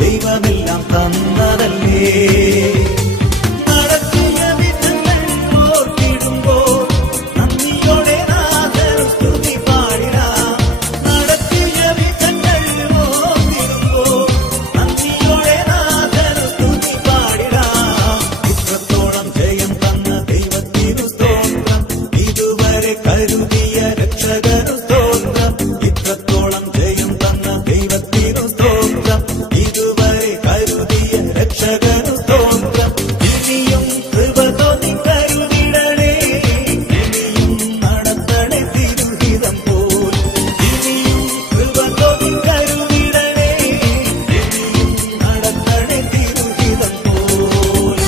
ദൈവമെല്ലാം തന്നതല്ലേ. നടത്തിയ വിധങ്ങൾ ഓർത്തിടുമ്പോൾ നന്ദിയോടെ നാഥന് സ്തുതി പാടിടാം. നടത്തിയ വിധങ്ങൾ ഓർത്തിടുമ്പോൾ നന്ദിയോടെ നാഥന് സ്തുതി പാടിടാം. ഇത്രത്തോളം ജയം തന്ന ദൈവത്തിനു സ്തോത്രം, ഇതുവരെ കരുതിയ രക്ഷകനു സ്തോത്രം. ഇത്രത്തോളം ജയം തന്ന ദൈവത്തിനു സ്തോത്രം, ഇതുവരെ കരുതിയ രക്ഷകനു സ്തോത്രം. ഇനിയും കൃപ തോന്നി കരുതിടണേ, ഇനിയും നടത്തണേ തിരുഹിതം പോൽ. ഇനിയും കൃപ തോന്നി കരുതിടണേ, ഇനിയും നടത്തണേ തിരുഹിതം പോൽ.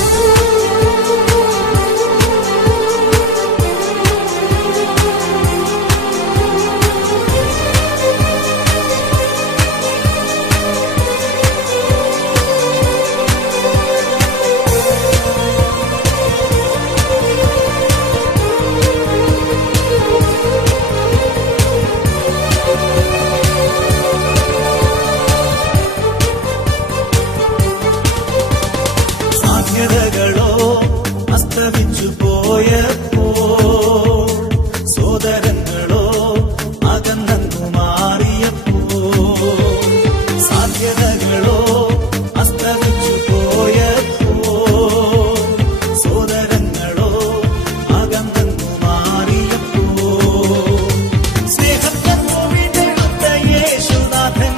സാധ്യതകളോ അസ്തമിച്ചു പോയപ്പോൾ, സോദരങ്ങളോ അകന്നു മാറിയപ്പോൾ. സാധ്യതകളോ അസ്തമിച്ചു പോയപ്പോൾ, സോദരങ്ങളോ അകന്നു മാറിയപ്പോൾ. സ്നേഹത്തന്നു വിടെടുത്ത യേശുനാഥൻ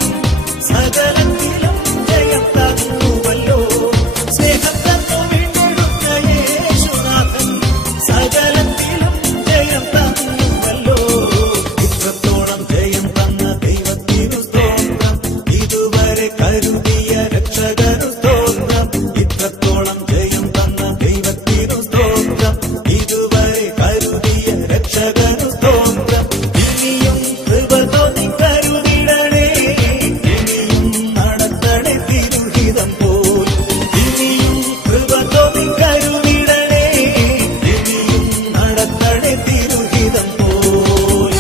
സകലത്തിലും ജയം തന്നുവല്ലോ. സ്നേഹത്തന്നു വിടെടുത്ത യേശുനാഥൻ സകലത്തിലും ജയം തന്നുവല്ലോ. ഇത്രത്തോളം ജയം തന്ന ദൈവത്തിനു സ്തോത്രം, ഇതുവരെ കരുതിയ രക്ഷകനു സ്തോത്രം. ഇത്രത്തോളം ജയം തന്ന ദൈവത്തിനു സ്തോത്രം, ഇതുവരെ കരുതിയ രക്ഷകനു സ്തോത്രം. ഇനിയും കൃപ തോന്നി കരുതിടണേ, ഇനിയും നടത്തണേ തിരുഹിതം പോൽ. ഇനിയും കൃപ തോന്നി കരുതിടണേ, ഇനിയും നടത്തണേ തിരുഹിതം പോൽ.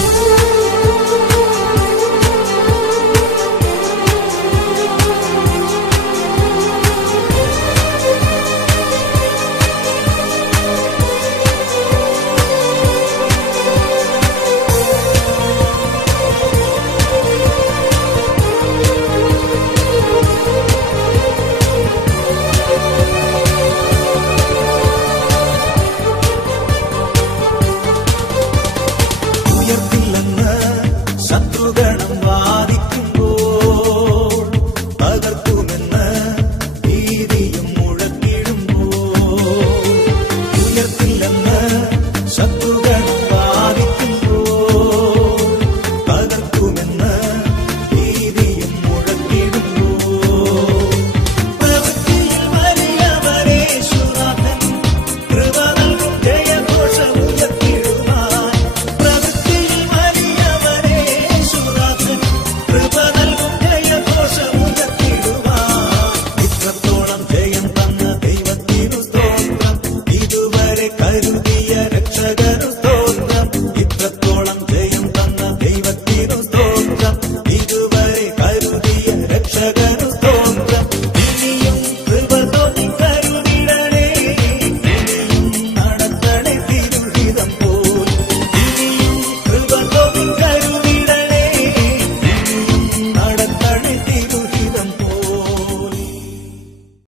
ഉയർത്തില്ലെന്ന് ശത്രുഗണം വാദിക്കുമ്പോൾ, തകർത്തു